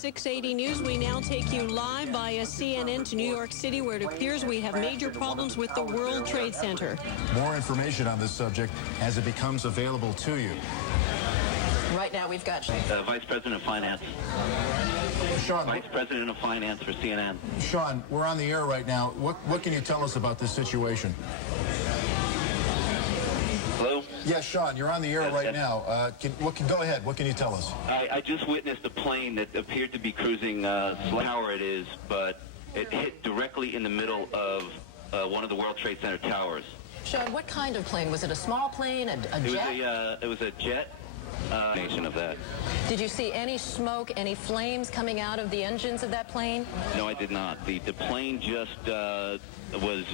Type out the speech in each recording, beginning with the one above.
680 News, we now take you live via CNN to New York City, where it appears we have major problems with the World Trade Center. More information on this subject as it becomes available to you. Right now, we've got Vice President of Finance. Sean, Vice President of Finance for CNN. Sean, we're on the air right now. What can you tell us about this situation? Hello? Yes, Sean, you're on the air right now. Go ahead. What can you tell us? I just witnessed a plane that appeared to be cruising tower it is, but it hit directly in the middle of one of the World Trade Center towers. Sean, what kind of plane? Was it a small plane, a jet? It was a jet. Nation of that. Did you see any smoke, any flames coming out of the engines of that plane? No, I did not. The plane just was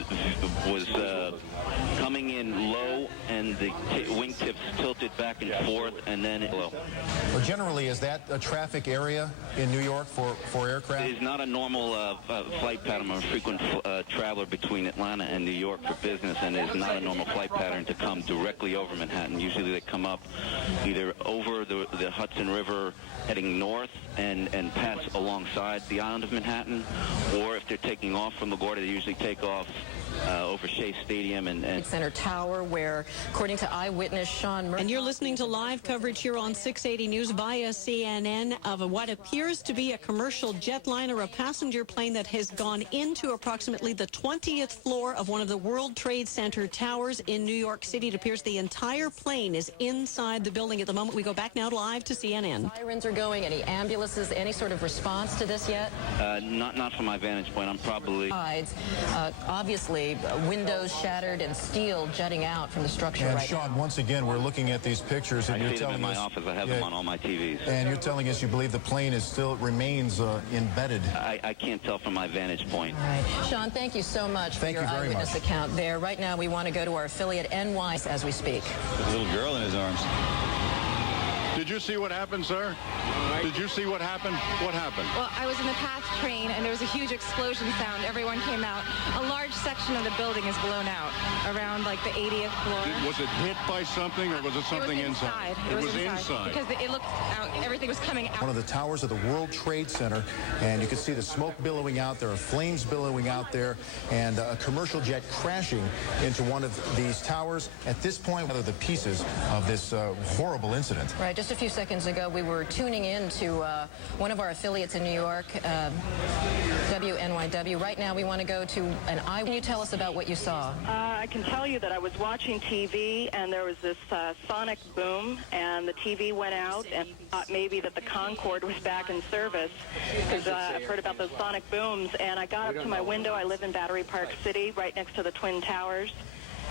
coming in low, and the wingtips tilted back and forth, and then low. Well, generally, is that a traffic area in New York for aircraft? It is not a normal flight pattern. I'm a frequent traveler between Atlanta and New York for business, and it is not a normal flight pattern to come directly over Manhattan. Usually they come up either over the Hudson River heading north and pass alongside the island of Manhattan, or if they're taking off from LaGuardia, they usually take off over Shea Stadium and Center Tower, where, according to Eyewitness Sean Murphy. And you're listening to live coverage here on 680 News via CNN of what appears to be a commercial jetliner, a passenger plane that has gone into approximately the 20th floor of one of the World Trade Center towers in New York City. It appears the entire plane is inside the building at the moment. We go back now live to CNN. Sirens are going. Any ambulances? Any sort of response to this yet? not from my vantage point. I'm probably obviously windows shattered and steel jutting out from the structure and right Sean, now. once again, we're looking at these pictures, and I you're see them telling in my us office. I have them on all my TVs. And you're telling us you believe the plane remains embedded. I can't tell from my vantage point. All right. Sean, thank you so much for your eyewitness account there. Right now, we want to go to our affiliate NY as we speak. With a little girl in his arms. Did you see what happened, sir? Did you see what happened? What happened? Well, I was in the past train, and there was a huge explosion sound. Everyone came out. A large section of the building is blown out, around like the 80th floor. Was it hit by something, or was it something inside? It was inside. Because it looked out, everything was coming out. One of the towers of the World Trade Center, and you can see the smoke billowing out. There are flames billowing out there, and a commercial jet crashing into one of these towers. At this point, what are the pieces of this horrible incident? Right. Just a few seconds ago, we were tuning in to one of our affiliates in New York, WNYW. Right now, we want to go to an eye. Can you tell us about what you saw? I can tell you that I was watching TV, and there was this sonic boom, and the TV went out, and thought maybe that the Concorde was back in service, because I've heard about those sonic booms, and I got up to my window. I live in Battery Park City, right next to the Twin Towers.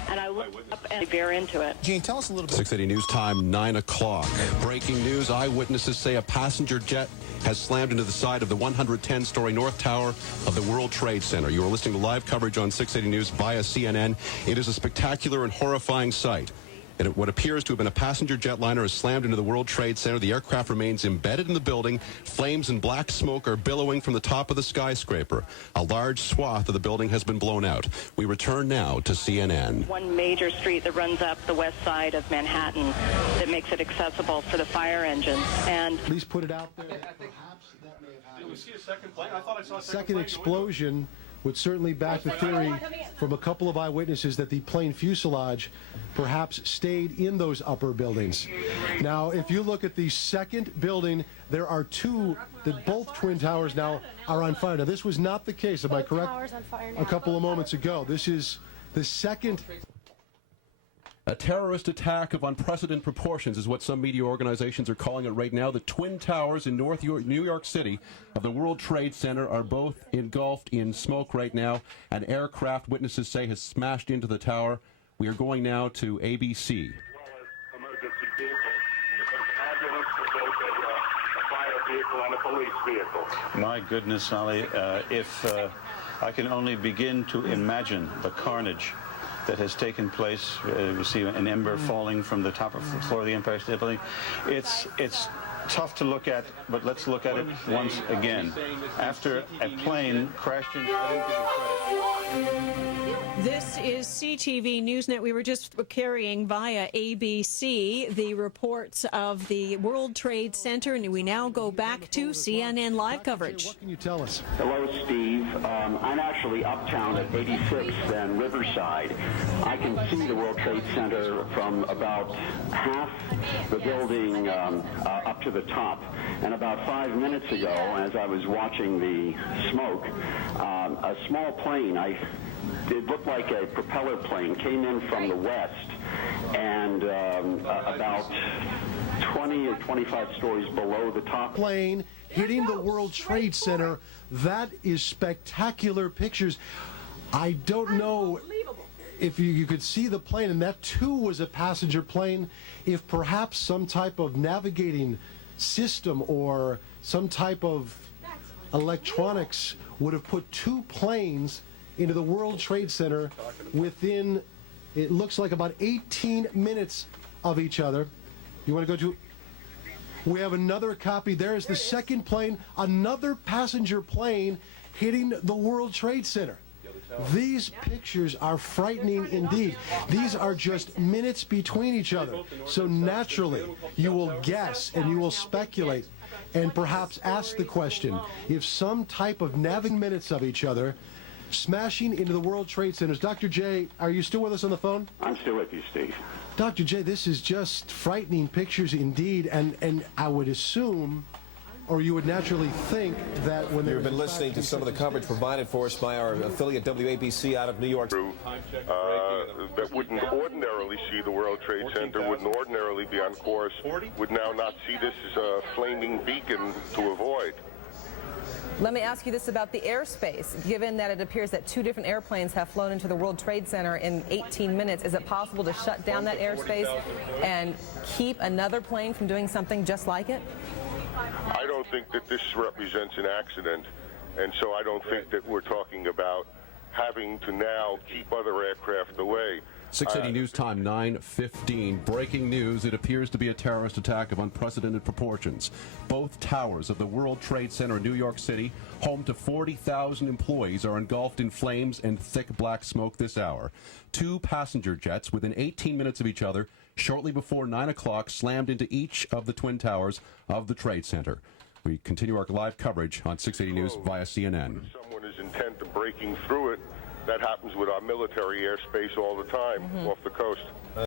And I looked up and veer into it. Gene, tell us a little bit. 680 News Time, 9 o'clock. Breaking news. Eyewitnesses say a passenger jet has slammed into the side of the 110-story North Tower of the World Trade Center. You are listening to live coverage on 680 News via CNN. It is a spectacular and horrifying sight. And what appears to have been a passenger jetliner has slammed into the World Trade Center. The aircraft remains embedded in the building. Flames and black smoke are billowing from the top of the skyscraper. A large swath of the building has been blown out. We return now to CNN. One major street that runs up the west side of Manhattan that makes it accessible for the fire engines. And please put it out there. Perhaps that may have happened. Did we see a second plane? I thought I saw a second explosion. Would certainly back the theory from a couple of eyewitnesses that the plane fuselage perhaps stayed in those upper buildings. Now, if you look at the second building, there are two that both Twin Towers now are on fire. Now, this was not the case, am I correct? A couple of moments ago. This is the second. A terrorist attack of unprecedented proportions is what some media organizations are calling it right now. The Twin Towers in New York City of the World Trade Center are both engulfed in smoke right now. An aircraft, witnesses say, has smashed into the tower. We are going now to ABC. My goodness, Sally, if I can only begin to imagine the carnage that has taken place. We see an ember falling from the top of the floor of the Empire State Building. It's tough to look at, but let's look at it once again. After a plane crashed into... This is CTV Newsnet. We were just carrying via ABC the reports of the World Trade Center, and we now go back to CNN live coverage. What can you tell us? Hello, Steve. I'm actually uptown at 86th and Riverside. I can see the World Trade Center from about half the building up to the top. And about 5 minutes ago, as I was watching the smoke, a small plane, it looked like a propeller plane, came in from the west, and about 20 or 25 stories below the top. Plane hitting the World Trade Center. That is spectacular pictures. I don't know if you could see the plane, and that too was a passenger plane, if perhaps some type of navigating system or some type of electronics would have put two planes into the World Trade Center within, it looks like, about 18 minutes of each other. You want to go to... We have another copy. There's the second plane, another passenger plane hitting the World Trade Center. These pictures are frightening indeed. These are just minutes between each other. So naturally, you will guess and you will speculate and perhaps ask the question, if some type of navigating minutes of each other smashing into the World Trade Centers. Dr. J, are you still with us on the phone? I'm still with you, Steve. Dr. J, this is just frightening pictures indeed, and I would assume, or you would naturally think, that when you've been listening to some of the coverage provided for us by our affiliate WABC out of New York. That wouldn't ordinarily see the World Trade Center, wouldn't ordinarily be on course, would now not see this as a flaming beacon to avoid. Let me ask you this about the airspace. Given that it appears that two different airplanes have flown into the World Trade Center in 18 minutes, is it possible to shut down that airspace and keep another plane from doing something just like it? I don't think that this represents an accident, and so I don't think that we're talking about having to now keep other aircraft away. 680 News Time, 9:15. Breaking news, it appears to be a terrorist attack of unprecedented proportions. Both towers of the World Trade Center in New York City, home to 40,000 employees, are engulfed in flames and thick black smoke this hour. Two passenger jets within 18 minutes of each other, shortly before 9 o'clock, slammed into each of the twin towers of the Trade Center. We continue our live coverage on 680 News via CNN. If someone is intent on breaking through it, that happens with our military airspace all the time off the coast.